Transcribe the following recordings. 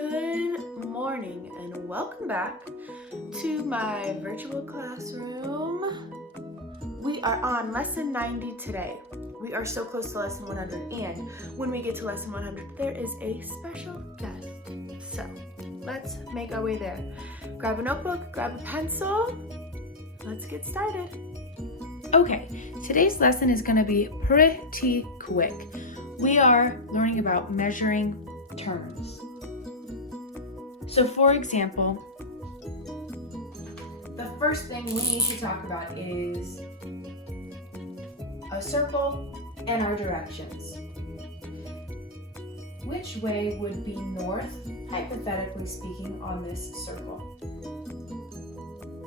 Good morning and welcome back to my virtual classroom. We are on lesson 90 today. We are so close to lesson 100, and when we get to lesson 100, there is a special guest. So let's make our way there. Grab a notebook, grab a pencil. Let's get started. Okay, today's lesson is going to be pretty quick. We are learning about measuring turns. So for example, the first thing we need to talk about is a circle and our directions. Which way would be north, hypothetically speaking, on this circle?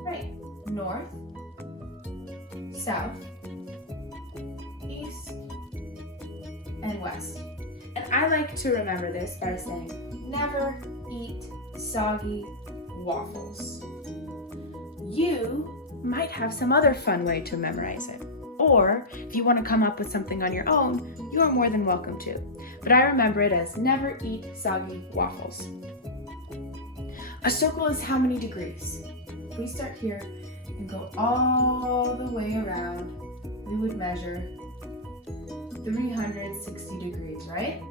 Right, north, south, east, and west. And I like to remember this by saying, never eat soggy waffles. You might have some other fun way to memorize it. Or if you want to come up with something on your own, you are more than welcome to. But I remember it as never eat soggy waffles. A circle is how many degrees? If we start here and go all the way around, we would measure 360 degrees, right?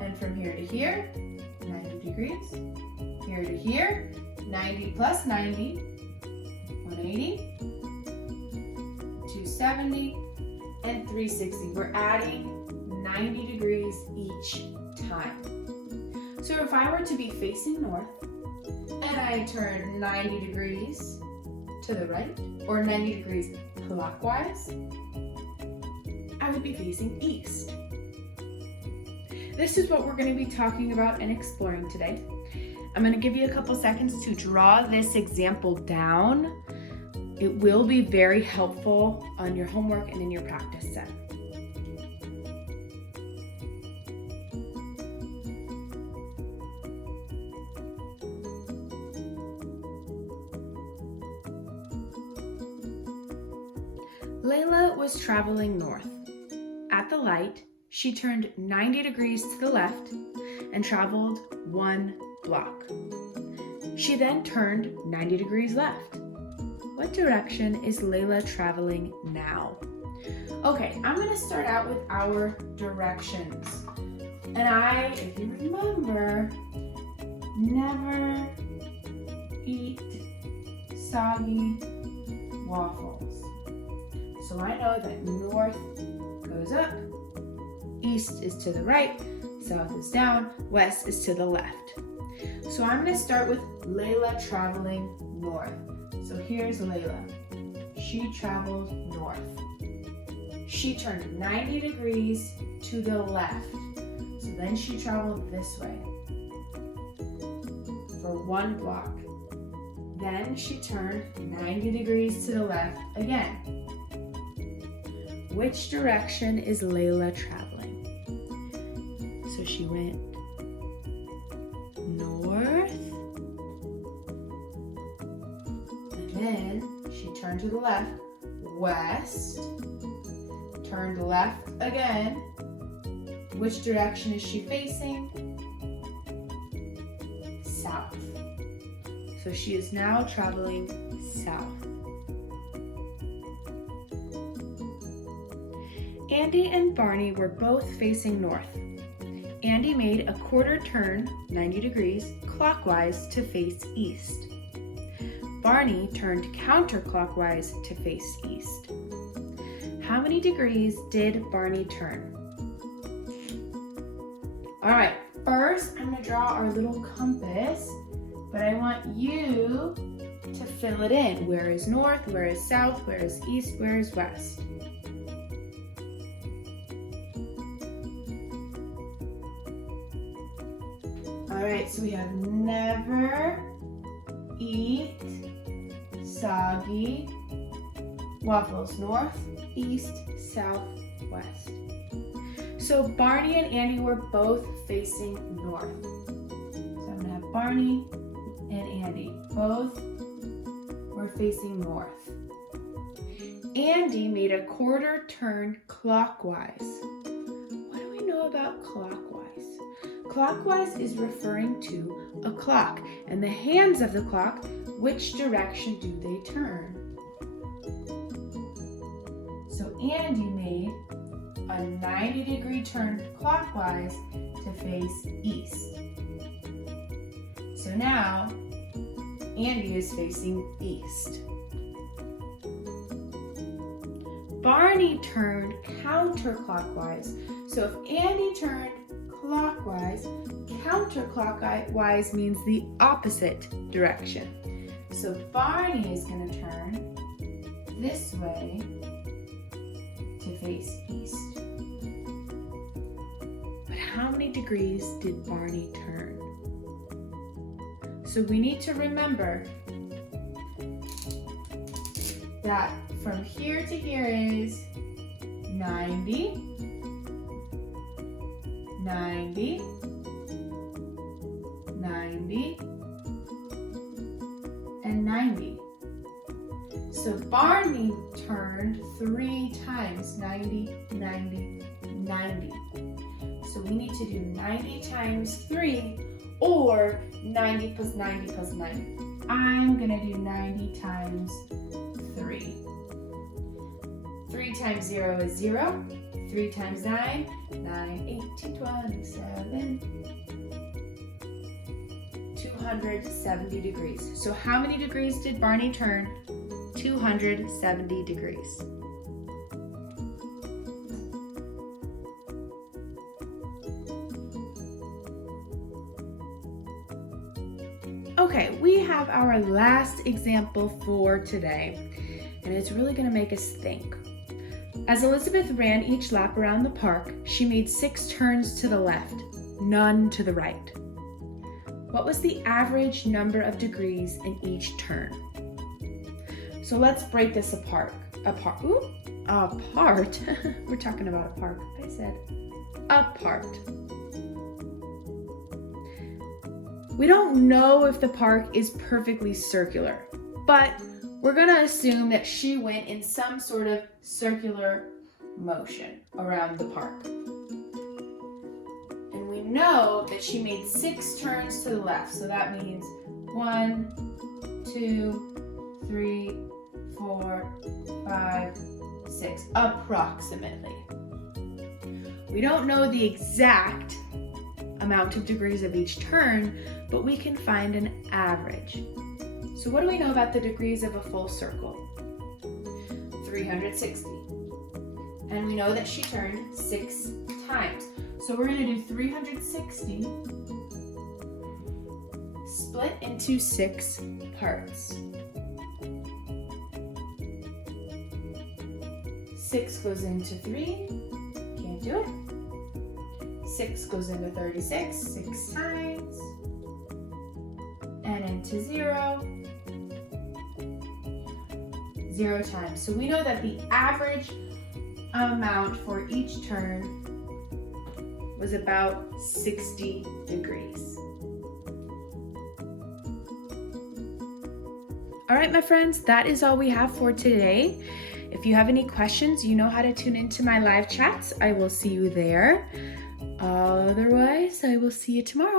And from here to here, 90 degrees. Here to here, 90 plus 90, 180, 270, and 360. We're adding 90 degrees each time. So if I were to be facing north, and I turn 90 degrees to the right, or 90 degrees clockwise, I would be facing east. This is what we're going to be talking about and exploring today. I'm going to give you a couple seconds to draw this example down. It will be very helpful on your homework and in your practice set. Layla was traveling north. At the light, she turned 90 degrees to the left and traveled 1 block. She then turned 90 degrees left. What direction is Layla traveling now? Okay, I'm going to start out with our directions. And if you remember, never eat soggy waffles. So I know that north goes up, east is to the right, south is down, west is to the left. So I'm going to start with Layla traveling north. So here's Layla. She traveled north. She turned 90 degrees to the left. So then she traveled this way for 1 block. Then she turned 90 degrees to the left again. Which direction is Layla traveling? So she went north, and then she turned to the left, west, turned left again. Which direction is she facing? South. So she is now traveling south. Andy and Barney were both facing north. Andy made a quarter turn, 90 degrees, clockwise to face east. Barney turned counterclockwise to face east. How many degrees did Barney turn? All right, first I'm going to draw our little compass, but I want you to fill it in. Where is north? Where is south? Where is east? Where is west? All right, so we have never eat soggy waffles. North, east, south, west. So Barney and Andy were both facing north. So I'm gonna have Barney and Andy. Both were facing north. Andy made a quarter turn clockwise. What do we know about clockwise? clockwise is referring to a clock, and the hands of the clock, which direction do they turn? So Andy made a 90-degree turn clockwise to face east. So now Andy is facing east. Barney turned counterclockwise. So if Andy turned clockwise, counterclockwise means the opposite direction. So Barney is going to turn this way to face east. But how many degrees did Barney turn? So we need to remember that from here to here is 90, 90, 90, and 90. So Barney turned 3 times, 90, 90, 90. So we need to do 90 times 3 or 90 plus 90 plus 90. I'm gonna do 90 times 3. 3 times 0 is 0. 3 times 9, 9, 18, 27. 270 degrees. So how many degrees did Barney turn? 270 degrees. Okay, we have our last example for today, and it's really going to make us think. As Elizabeth ran each lap around the park, she made 6 turns to the left, none to the right. What was the average number of degrees in each turn? So let's break this apart. Apart. We're talking about a park. I said apart. We don't know if the park is perfectly circular, but we're going to assume that she went in some sort of circular motion around the park. And we know that she made 6 turns to the left, so that means 1, 2, 3, 4, 5, 6, approximately. We don't know the exact amount of degrees of each turn, but we can find an average. So what do we know about the degrees of a full circle? 360. And we know that she turned 6 times. So we're going to do 360 split into 6 parts. 6 goes into 3, can't do it. 6 goes into 36, 6 times, and into 0, 0 times. So we know that the average amount for each turn was about 60 degrees. All right, my friends, that is all we have for today. If you have any questions, you know how to tune into my live chats. I will see you there. Otherwise, I will see you tomorrow.